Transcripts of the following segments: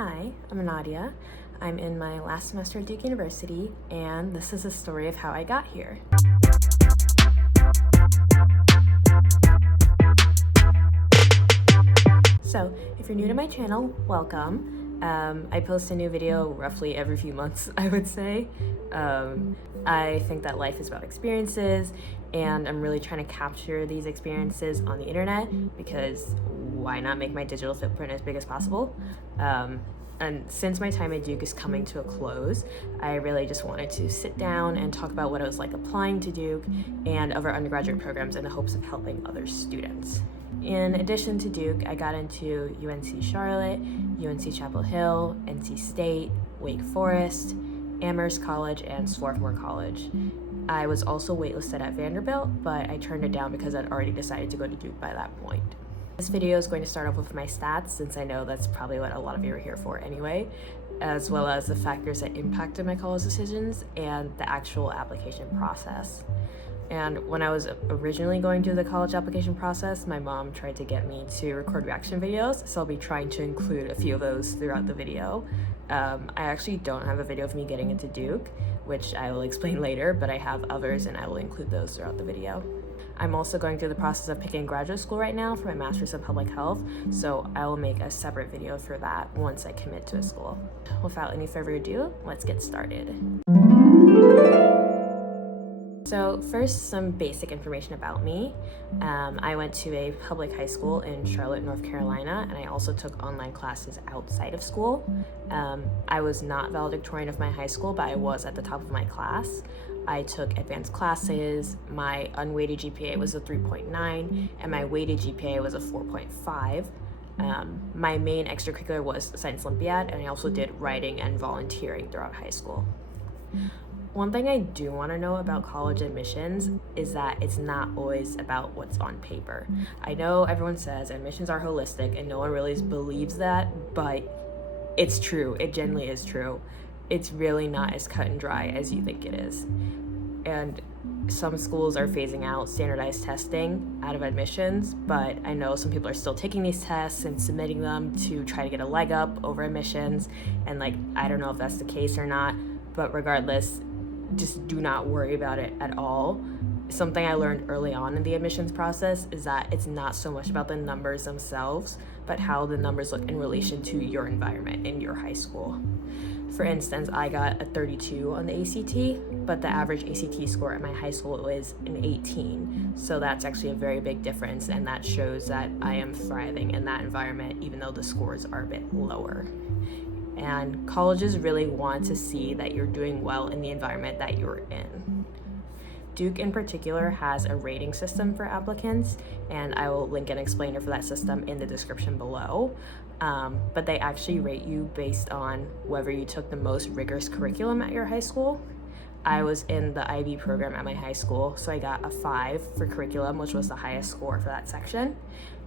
Hi, I'm Nadia. I'm in my last semester at Duke University, and this is a story of how I got here. So, if you're new to my channel, welcome. I post a new video roughly every few months, I would say. I think that life is about experiences, and I'm really trying to capture these experiences on the internet because why not make my digital footprint as big as possible? And since my time at Duke is coming to a close, I really just wanted to sit down and talk about what it was like applying to Duke and other undergraduate programs in the hopes of helping other students. In addition to Duke, I got into UNC Charlotte, UNC Chapel Hill, NC State, Wake Forest, Amherst College, and Swarthmore College. I was also waitlisted at Vanderbilt, but I turned it down because I'd already decided to go to Duke by that point. This video is going to start off with my stats, since I know that's probably what a lot of you are here for anyway, as well as the factors that impacted my college decisions and the actual application process. And when I was originally going through the college application process, my mom tried to get me to record reaction videos, so I'll be trying to include a few of those throughout the video. I actually don't have a video of me getting into Duke, which I will explain later, but I have others and I will include those throughout the video. I'm also going through the process of picking graduate school right now for my Master's of Public Health, so I will make a separate video for that once I commit to a school. Without any further ado, let's get started. So first, some basic information about me. I went to a public high school in Charlotte, North Carolina, and I also took online classes outside of school. I was not valedictorian of my high school, but I was at the top of my class. I took advanced classes. My unweighted GPA was a 3.9, and my weighted GPA was a 4.5. My main extracurricular was Science Olympiad, and I also did writing and volunteering throughout high school. One thing I do want to know about college admissions is that it's not always about what's on paper. I know everyone says admissions are holistic and no one really believes that, but it's true. It genuinely is true. It's really not as cut and dry as you think it is. And some schools are phasing out standardized testing out of admissions, but I know some people are still taking these tests and submitting them to try to get a leg up over admissions. And I don't know if that's the case or not, but regardless, just do not worry about it at all. Something I learned early on in the admissions process is that it's not so much about the numbers themselves, but how the numbers look in relation to your environment in your high school. For instance, I got a 32 on the ACT, but the average ACT score at my high school was an 18. So that's actually a very big difference, and that shows that I am thriving in that environment, even though the scores are a bit lower. And colleges really want to see that you're doing well in the environment that you're in. Duke in particular has a rating system for applicants, and I will link an explainer for that system in the description below. But they actually rate you based on whether you took the most rigorous curriculum at your high school. I was in the IB program at my high school, so I got a 5 for curriculum, which was the highest score for that section.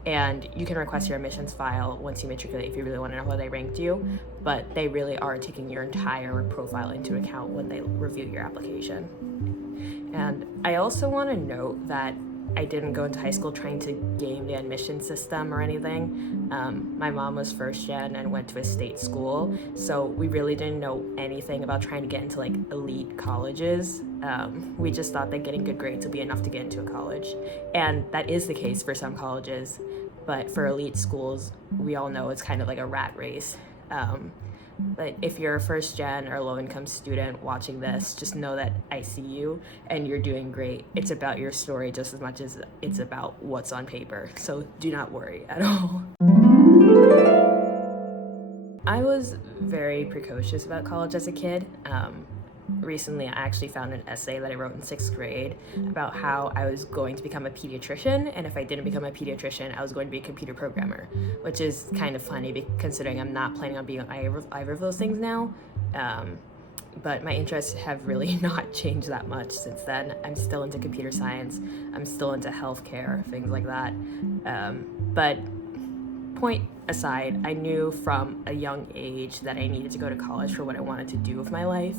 And you can request your admissions file once you matriculate if you really want to know how they ranked you, but they really are taking your entire profile into account when they review your application. And I also want to note that I didn't go into high school trying to game the admission system or anything. My mom was first gen and went to a state school, so we really didn't know anything about trying to get into elite colleges. We just thought that getting good grades would be enough to get into a college, and that is the case for some colleges, but for elite schools, we all know it's kind of like a rat race. But if you're a first gen or low income student watching this, just know that I see you and you're doing great. It's about your story just as much as it's about what's on paper. So do not worry at all. I was very precocious about college as a kid. Recently, I actually found an essay that I wrote in 6th grade about how I was going to become a pediatrician, and if I didn't become a pediatrician, I was going to be a computer programmer, which is kind of funny considering I'm not planning on being either of those things now. But my interests have really not changed that much since then. I'm still into computer science, I'm still into healthcare, things like that. But point aside, I knew from a young age that I needed to go to college for what I wanted to do with my life.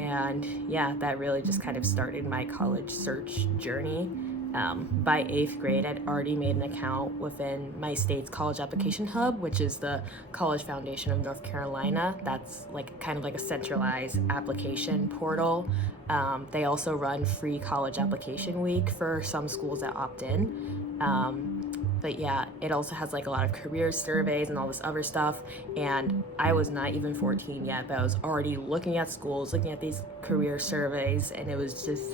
And yeah, that really just kind of started my college search journey. By 8th grade, I'd already made an account within my state's college application hub, which is the College Foundation of North Carolina. That's like kind of like a centralized application portal. They also run free college application week for some schools that opt in. But yeah, it also has like a lot of career surveys and all this other stuff. And I was not even 14 yet, but I was already looking at schools, looking at these career surveys, and it was just,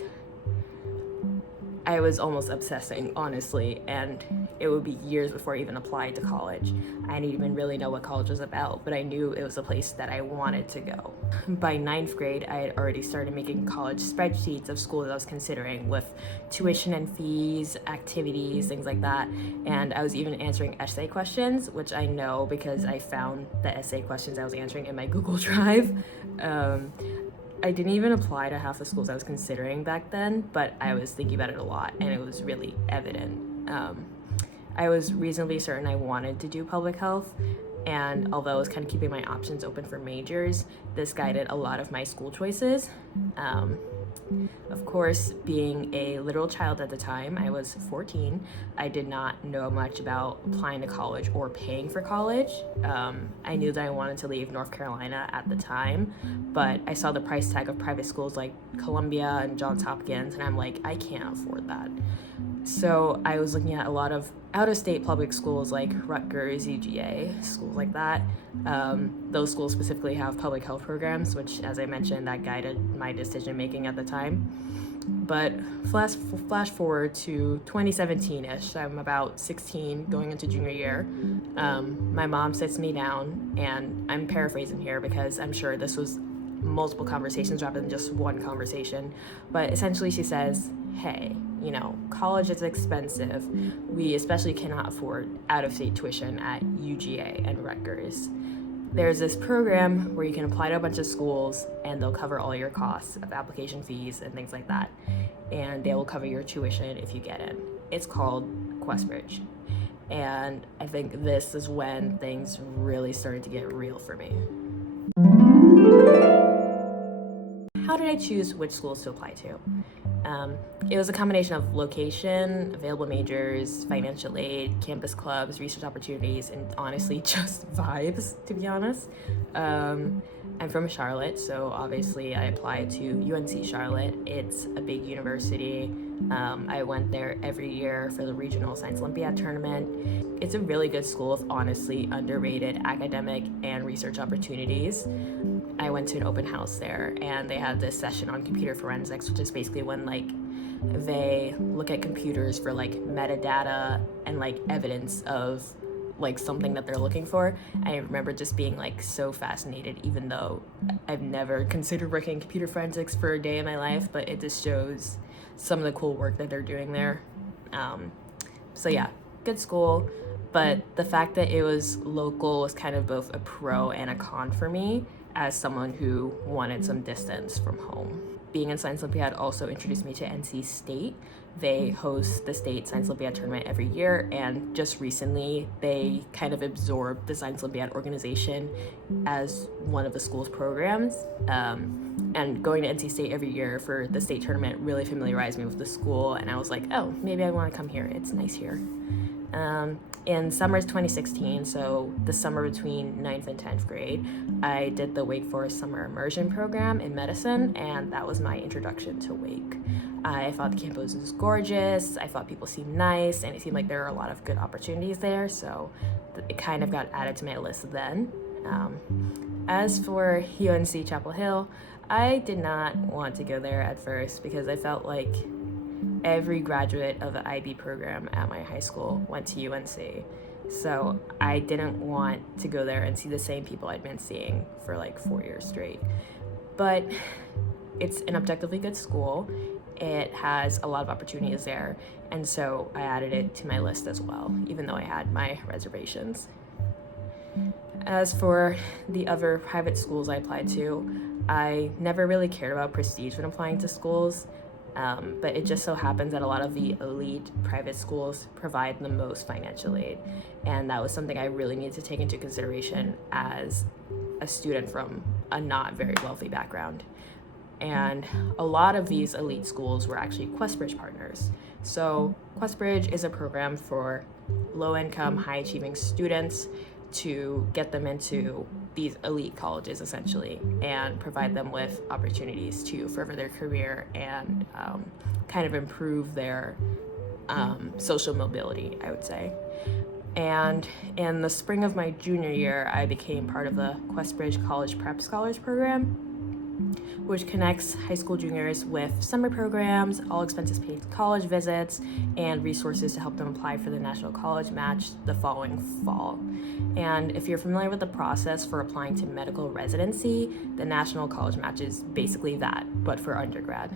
I was almost obsessing, honestly, and it would be years before I even applied to college. I didn't even really know what college was about, but I knew it was a place that I wanted to go. By 9th grade, I had already started making college spreadsheets of schools I was considering with tuition and fees, activities, things like that, and I was even answering essay questions, which I know because I found the essay questions I was answering in my Google Drive. I didn't even apply to half the schools I was considering back then, but I was thinking about it a lot, and it was really evident. I was reasonably certain I wanted to do public health, and although I was kind of keeping my options open for majors, this guided a lot of my school choices. Of course, being a literal child at the time, I was 14, I did not know much about applying to college or paying for college. I knew that I wanted to leave North Carolina at the time, but I saw the price tag of private schools like Columbia and Johns Hopkins, and I'm like, I can't afford that. So I was looking at a lot of out-of-state public schools like Rutgers, UGA, schools like that. Those schools specifically have public health programs, which, as I mentioned, that guided my decision-making at the time. But flash forward to 2017-ish, I'm about 16, going into junior year. My mom sits me down, and I'm paraphrasing here because I'm sure this was multiple conversations rather than just one conversation. But essentially she says, hey, college is expensive. We especially cannot afford out-of-state tuition at UGA and Rutgers. There's this program where you can apply to a bunch of schools and they'll cover all your costs of application fees and things like that. And they will cover your tuition if you get in. It's called QuestBridge. And I think this is when things really started to get real for me. How did I choose which schools to apply to? It was a combination of location, available majors, financial aid, campus clubs, research opportunities, and honestly just vibes, to be honest. I'm from Charlotte, so obviously I applied to UNC Charlotte. It's a big university. I went there every year for the regional science Olympiad tournament. It's a really good school with honestly underrated academic and research opportunities. I went to an open house there, and they had this session on computer forensics, which is basically when they look at computers for metadata and evidence of something that they're looking for. I remember just being so fascinated, even though I've never considered working in computer forensics for a day in my life, but it just shows some of the cool work that they're doing there. So yeah, good school, but the fact that it was local was kind of both a pro and a con for me as someone who wanted some distance from home. Being in Science Olympiad also introduced me to NC State. They host the state Science Olympiad tournament every year, and just recently they kind of absorbed the Science Olympiad organization as one of the school's programs. And going to NC State every year for the state tournament really familiarized me with the school, and I was like, oh, maybe I want to come here. It's nice here. In summers 2016, so the summer between 9th and 10th grade, I did the Wake Forest Summer Immersion Program in medicine, and that was my introduction to Wake. I thought the campus was gorgeous, I thought people seemed nice, and it seemed like there were a lot of good opportunities there, so it kind of got added to my list then. As for UNC Chapel Hill, I did not want to go there at first because I felt like every graduate of the IB program at my high school went to UNC. So I didn't want to go there and see the same people I'd been seeing for 4 years straight. But it's an objectively good school. It has a lot of opportunities there. And so I added it to my list as well, even though I had my reservations. As for the other private schools I applied to, I never really cared about prestige when applying to schools. But it just so happens that a lot of the elite private schools provide the most financial aid, and that was something I really needed to take into consideration as a student from a not very wealthy background. And a lot of these elite schools were actually QuestBridge partners. So QuestBridge is a program for low-income, high-achieving students to get them into these elite colleges, essentially, and provide them with opportunities to further their career and kind of improve their social mobility, I would say. And in the spring of my junior year, I became part of the QuestBridge College Prep Scholars Program, which connects high school juniors with summer programs, all expenses paid college visits, and resources to help them apply for the National College Match the following fall. And if you're familiar with the process for applying to medical residency, the National College Match is basically that, but for undergrad.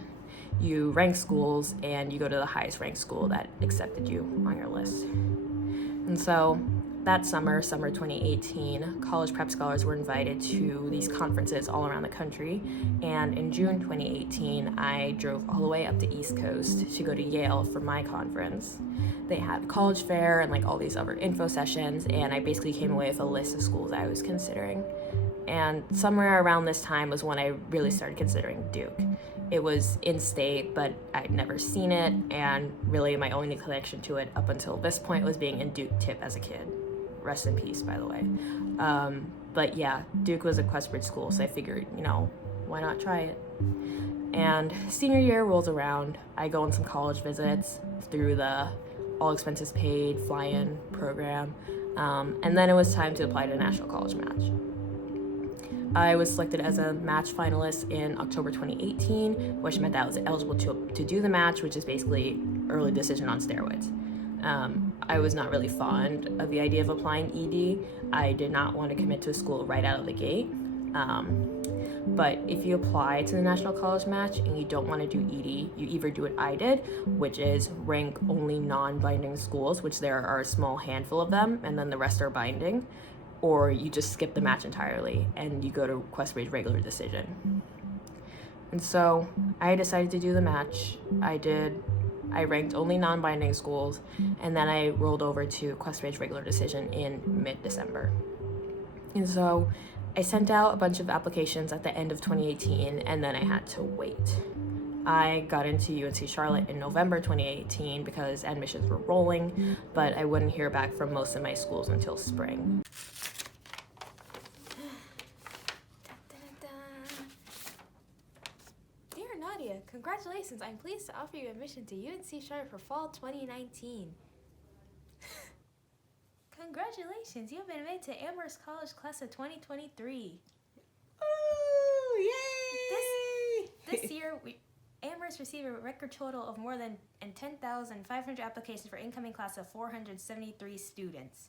You rank schools and you go to the highest ranked school that accepted you on your list. And so that summer 2018, college prep scholars were invited to these conferences all around the country. And in June 2018, I drove all the way up the East Coast to go to Yale for my conference. They had college fair and like all these other info sessions, and I basically came away with a list of schools I was considering. And somewhere around this time was when I really started considering Duke. It was in-state, but I'd never seen it, and really my only connection to it up until this point was being in Duke Tip as a kid. Rest in peace, by the way. But yeah, Duke was a QuestBridge school, so I figured, why not try it? And senior year rolls around, I go on some college visits through the all expenses paid fly-in program, and then it was time to apply to the National College Match. I was selected as a match finalist in October 2018, which meant that I was eligible to do the match, which is basically early decision on steroids. I was not really fond of the idea of applying ED. I did not want to commit to a school right out of the gate. But if you apply to the National College Match and you don't want to do ED, you either do what I did, which is rank only non-binding schools, which there are a small handful of them, and then the rest are binding, or you just skip the match entirely and you go to QuestBridge regular decision. And so I decided to do the match. I ranked only non-binding schools, and then I rolled over to QuestBridge regular decision in mid-December. And so I sent out a bunch of applications at the end of 2018, and then I had to wait. I got into UNC Charlotte in November 2018 because admissions were rolling, but I wouldn't hear back from most of my schools until spring. Nadia, congratulations. I'm pleased to offer you admission to UNC Charlotte for fall 2019. Congratulations, you've been admitted to Amherst College class of 2023. Oh, yay! This year, Amherst received a record total of more than 10,500 applications for incoming class of 473 students.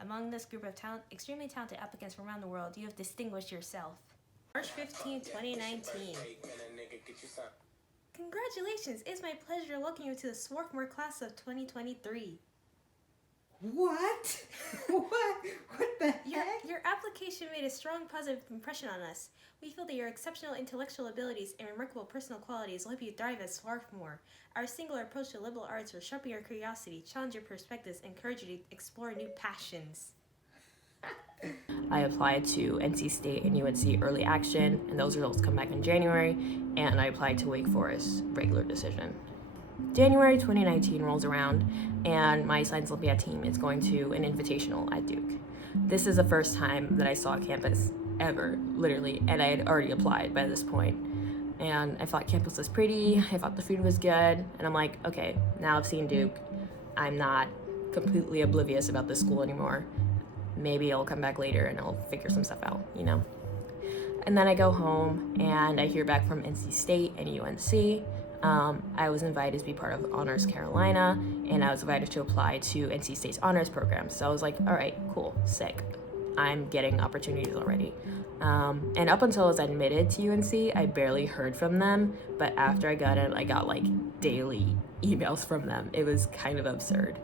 Among this group of extremely talented applicants from around the world, you have distinguished yourself. March 15, 2019. Congratulations! It's my pleasure to welcome you to the Swarthmore class of 2023. What? What the heck? Your application made a strong positive impression on us. We feel that your exceptional intellectual abilities and remarkable personal qualities will help you thrive at Swarthmore. Our singular approach to liberal arts will sharpen your curiosity, challenge your perspectives, and encourage you to explore new passions. I applied to NC State and UNC early action, and those results come back in January, and I applied to Wake Forest regular decision. January 2019 rolls around, and my Science Olympiad team is going to an invitational at Duke. This is the first time that I saw campus ever, literally, and I had already applied by this point. And I thought campus was pretty, I thought the food was good, and I'm like, okay, now I've seen Duke. I'm not completely oblivious about this school anymore. Maybe I'll come back later and I'll figure some stuff out, And then I go home and I hear back from NC State and UNC. I was invited to be part of Honors Carolina, and I was invited to apply to NC State's honors program. So I was like, all right, cool, sick. I'm getting opportunities already. And up until I was admitted to UNC, I barely heard from them. But after I got in, I got like daily emails from them. It was kind of absurd.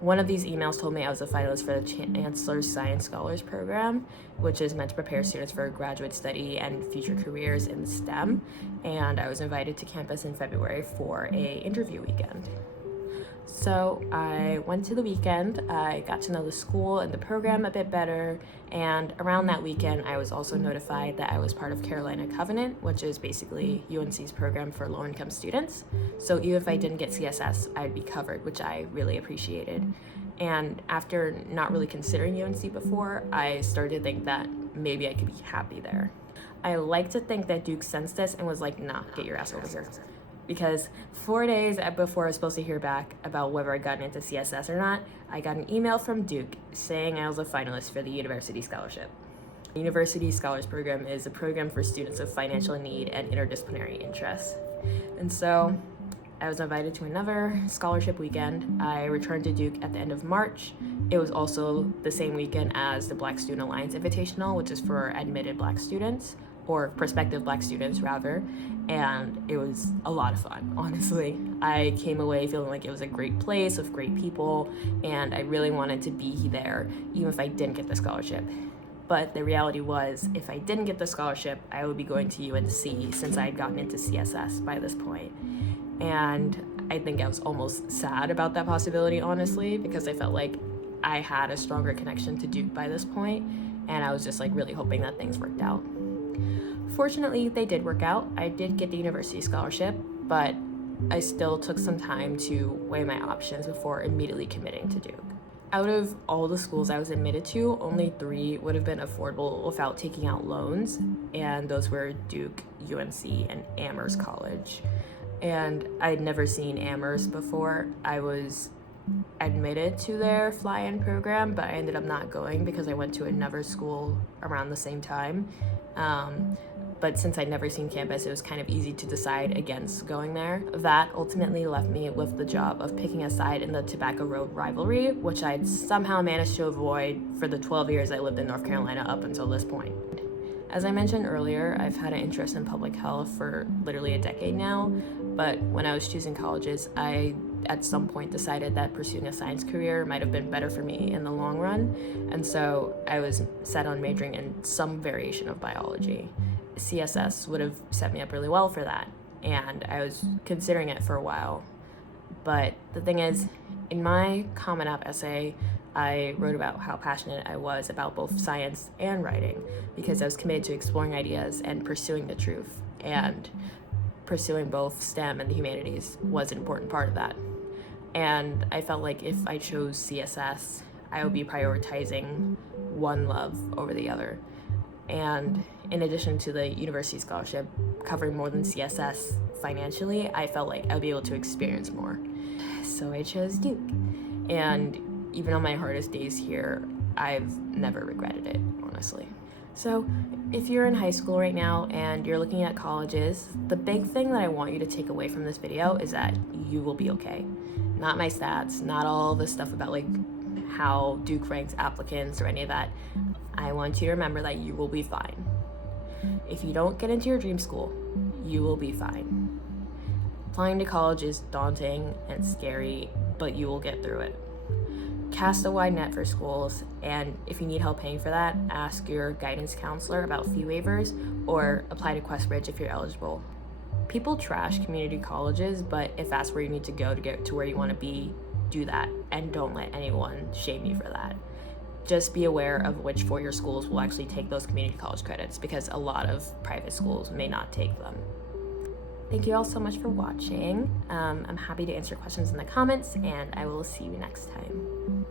One of these emails told me I was a finalist for the Chancellor's Science Scholars Program, which is meant to prepare students for graduate study and future careers in STEM, and I was invited to campus in February for an interview weekend. So I went to the weekend, I got to know the school and the program a bit better, and around that weekend I was also notified that I was part of Carolina Covenant, which is basically UNC's program for low-income students. So even if I didn't get CSS, I'd be covered, which I really appreciated. And after not really considering UNC before, I started to think that maybe I could be happy there. I like to think that Duke sensed this and was like, nah, get your ass over here. Because 4 days before I was supposed to hear back about whether I got into CSS or not, I got an email from Duke saying I was a finalist for the University Scholarship. The University Scholars Program is a program for students of financial need and interdisciplinary interests. And so I was invited to another scholarship weekend. I returned to Duke at the end of March. It was also the same weekend as the Black Student Alliance Invitational, which is for admitted Black students, or prospective Black students rather, and it was a lot of fun, honestly. I came away feeling like it was a great place with great people, and I really wanted to be there, even if I didn't get the scholarship. But the reality was, if I didn't get the scholarship, I would be going to UNC since I had gotten into CSS by this point. And I think I was almost sad about that possibility, honestly, because I felt like I had a stronger connection to Duke by this point, and I was just like really hoping that things worked out. Fortunately, they did work out. I did get the university scholarship, but I still took some time to weigh my options before immediately committing to Duke. Out of all the schools I was admitted to, only 3 would have been affordable without taking out loans, and those were Duke, UNC, and Amherst College. And I'd never seen Amherst before. I was admitted to their fly-in program, but I ended up not going because I went to another school around the same time. But since I'd never seen campus, it was kind of easy to decide against going there. That ultimately left me with the job of picking a side in the Tobacco Road rivalry, which I'd somehow managed to avoid for the 12 years I lived in North Carolina up until this point. As I mentioned earlier, I've had an interest in public health for literally a decade now, but when I was choosing colleges, I at some point decided that pursuing a science career might have been better for me in the long run, and so I was set on majoring in some variation of biology. CSS would have set me up really well for that, and I was considering it for a while. But the thing is, in my Common App essay, I wrote about how passionate I was about both science and writing because I was committed to exploring ideas and pursuing the truth, and pursuing both STEM and the humanities was an important part of that. And I felt like if I chose CSS, I would be prioritizing one love over the other. And in addition to the university scholarship covering more than CSS financially, I felt like I'd be able to experience more. So I chose Duke. And even on my hardest days here, I've never regretted it, honestly. So if you're in high school right now and you're looking at colleges, the big thing that I want you to take away from this video is that you will be okay. Not my stats, not all the stuff about like how Duke ranks applicants or any of that. I want you to remember that you will be fine. If you don't get into your dream school, you will be fine. Applying to college is daunting and scary, but you will get through it. Cast a wide net for schools, and if you need help paying for that, ask your guidance counselor about fee waivers or apply to QuestBridge if you're eligible. People trash community colleges, but if that's where you need to go to get to where you want to be, do that, and don't let anyone shame you for that. Just be aware of which four-year schools will actually take those community college credits, because a lot of private schools may not take them. Thank you all so much for watching. I'm happy to answer questions in the comments, and I will see you next time.